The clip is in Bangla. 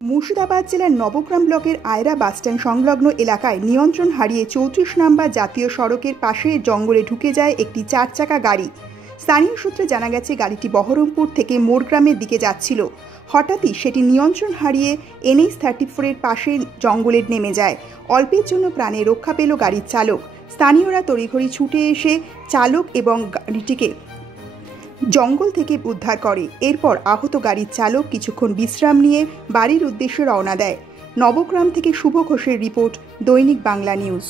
মুর্শিদাবাদ জেলার নবগ্রাম ব্লকের আয়রা বাসস্ট্যান্ড সংলগ্ন এলাকায় নিয়ন্ত্রণ হারিয়ে ৩৪ নম্বর জাতীয় সড়কের পাশে জঙ্গলে ঢুকে যায় একটি ৪ চাকা গাড়ি। স্থানীয় সূত্রে জানা গেছে, গাড়িটি বহরমপুর থেকে মোরগ্রামের দিকে যাচ্ছিল। হঠাৎই সেটি নিয়ন্ত্রণ হারিয়ে NH-34-এর পাশে জঙ্গলে নেমে যায়। অল্পের জন্য প্রাণে রক্ষা পেল গাড়ির চালক। স্থানীয়রা তড়িঘড়ি ছুটে এসে চালক এবং গাড়িটিকে জঙ্গল থেকে উদ্ধার করে। এরপর আহত গাড়ির চালক কিছুক্ষণ বিশ্রাম নিয়ে বাড়ির উদ্দেশ্যে রওনা দেয়। নবগ্রাম থেকে শুভ ঘোষের রিপোর্ট, দৈনিক বাংলা নিউজ।